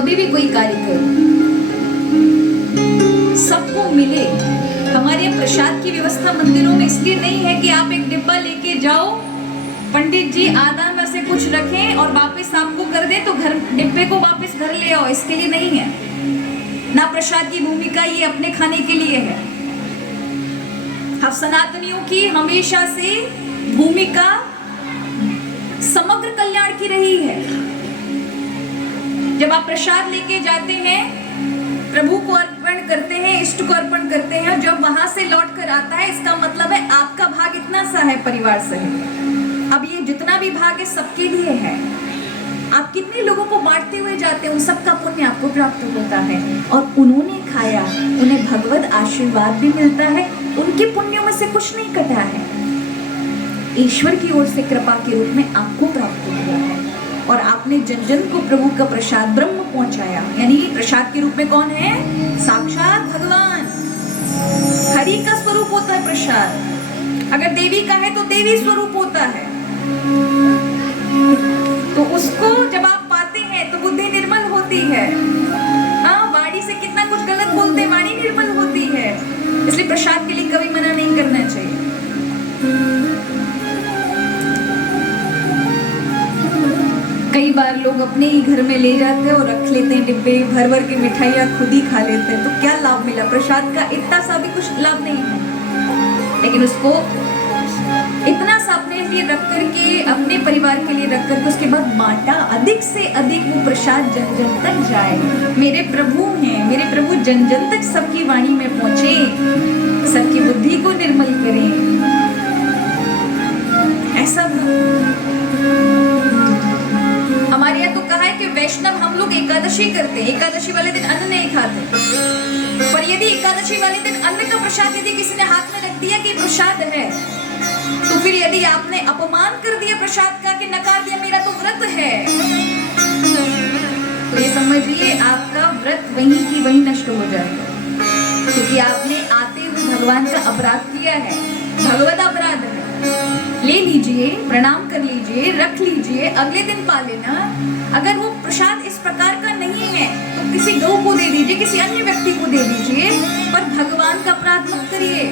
कभी भी कोई कार्य करो, सबको मिले। हमारे यहाँ प्रसाद की व्यवस्था मंदिरों में इसलिए नहीं है कि आप एक डिब्बा लेके जाओ, पंडित जी आधा में से कुछ रखें और वापस आपको कर दे तो घर डिब्बे को वापस घर ले आओ, इसके लिए नहीं है। ना प्रसाद की भूमिका ये अपने खाने के लिए है। हम सनातनियों की हमेशा से भूमिका समग्र कल्याण की रही है। जब आप प्रसाद लेके जाते हैं, प्रभु को अर्पण करते हैं, इष्ट को अर्पण करते हैं, जब वहां से लौट कर आता है, इसका मतलब है आपका भाग इतना सा है परिवार सहित। अब ये जितना भी भाग है सबके लिए है। आप कितने लोगों को बांटते हुए जाते हैं, उन सबका पुण्य आपको प्राप्त होता है। और उन्होंने खाया, उन्हें भगवत आशीर्वाद भी मिलता है, उनके पुण्यों में से कुछ नहीं कटा है, ईश्वर की ओर से कृपा के रूप में आपको प्राप्त हुआ है। और आपने जन जन को प्रभु का प्रसाद ब्रह्म पहुंचाया। यानी प्रसाद के रूप में कौन है? साक्षात भगवान। हरि का स्वरूप होता है प्रसाद। अगर देवी का है तो देवी स्वरूप होता है। तो उसको जब आप पाते हैं तो बुद्धि निर्मल होती है। हाँ, वाणी से कितना कुछ गलत बोलते हैं, वाणी निर्मल होती है। इसलिए प्रसाद के लिए कभी मना नहीं करना चाहिए। कई बार लोग अपने ही घर में ले जाते हैं और रख लेते हैं डिब्बे भर भर के, मिठाइयाँ खुद ही खा लेते हैं। तो क्या लाभ मिला? प्रसाद का इतना सा भी कुछ लाभ नहीं है। लेकिन उसको इतना सा अपने लिए रख करके, अपने परिवार के लिए रख करके उसके बाद बांटा, अधिक से अधिक वो प्रसाद जन जन तक जाए। मेरे प्रभु हैं, मेरे प्रभु जन जन तक सबकी वाणी में पहुंचे, सबकी बुद्धि को निर्मल करें। ऐसा हमारे यहाँ तो कहा है कि वैष्णव हम लोग एकादशी करते हैं, एकादशी वाले दिन अन्न नहीं खाते। पर यदि एकादशी वाले दिन अन्न का प्रसाद यदि किसी ने हाथ में रख दिया कि प्रसाद है, तो फिर यदि आपने अपमान कर दिया प्रसाद का कि नकार दिया मेरा तो व्रत है, तो ये समझिए आपका व्रत वहीं की वहीं नष्ट हो जाएगा। क्योंकि आपने आते हुए भगवान का अपराध किया है, भगवत अपराध है। ले लीजिए, प्रणाम कर लीजिए, रख लीजिए, अगले दिन पा लेना। अगर वो प्रसाद इस प्रकार का नहीं है तो किसी गौ को दे दीजिए, किसी अन्य व्यक्ति को दे दीजिए, पर भगवान का अपराध मत करिए।